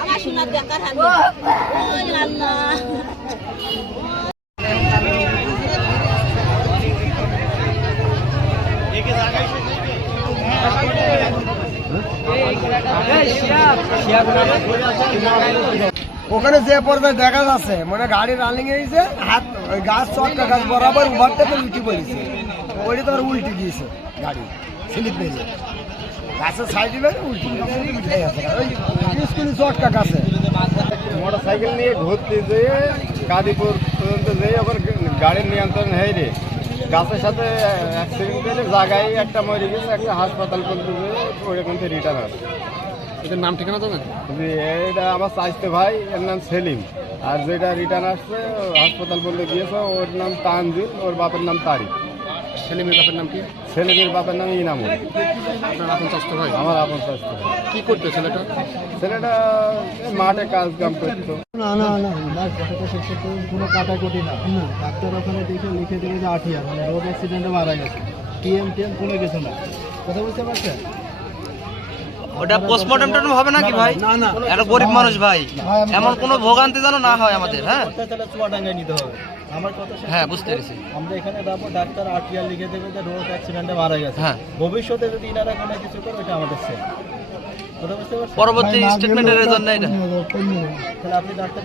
আমার সোনার দেখার হাতে ওই আল্লাহ ওখানে যে পর্যায়ে দেখা যাচ্ছে মানে গাড়ি রানিং এসেছে হাত ওই গাছ চটকা গাছ বরাবর উভারটাকে উল্টি পড়েছে ওইটা তো উল্টে গিয়েছে গাড়ি স্লিপ পেয়েছে গাছের সাইডে বেড়ে উল্টি স্কুলে চটকা গাছে মোটর সাইকেল নিয়ে ঘুরতে যেয়ে কাদিপুর পর্যন্ত যেয়ে আবার গাড়ির নিয়ন্ত্রণ হয়ে রে গাছের সাথে অ্যাক্সিডেন্ট হলে জায়গায় একটা মরে গেছে একটা হাসপাতাল পর্যন্ত যেয়ে ওইরকম রিটার্ন আসে। এটার নাম ঠিকানা জানেন? এটা আমার চাইতে ভাই, এর নাম সেলিম। আর যেটা রিটার্ন আসছে হাসপাতাল বলতে গিয়েছে ওর নাম তানজিল, ওর বাপের নাম তারিক। সেলিমের বাপের নাম কি? ছেলেমের বাপের নাম ইনামুল। আপনার আপন চাচতো ভাই? আমার আপন চাচতো ভাই। কি করতো ছেলেটা? ছেলেটা মাঠে কাজ কাম করতো। না না না কথাটা শেষ করতে কোনো কাটাকুটি না, ডাক্তার ওখানে দেখে লিখে দেবে যে 8 ইয়ার মানে রোড অ্যাক্সিডেন্টে মারা গেছে, টিএম কোনো কিছু না। কথা বুঝতে পারছেন? ওটা পোস্টমর্টম টর্টম হবে নাকি ভাই? একটা গরিব মানুষ ভাই, এমন কোনো ভোগান্তি যেন না হয় আমাদের। হ্যাঁ তাহলে চুয়াডাঙ্গায় নিতে হবে। আমার কথা হ্যাঁ বুঝতে পেরেছি। আমরা এখানে যাবো, ডাক্তার 8 ইয়ার লিখে দেবে যে রোড অ্যাক্সিডেন্টে মারা গেছে। হ্যাঁ ভবিষ্যতে যদি ইনারা কোনো কিছু করে ওইটা আমাদের সেফ। কথা বুঝতে পারছেন? পরবর্তী স্টেটমেন্টের জন্য এটা তাহলে আপনি ডাক্তার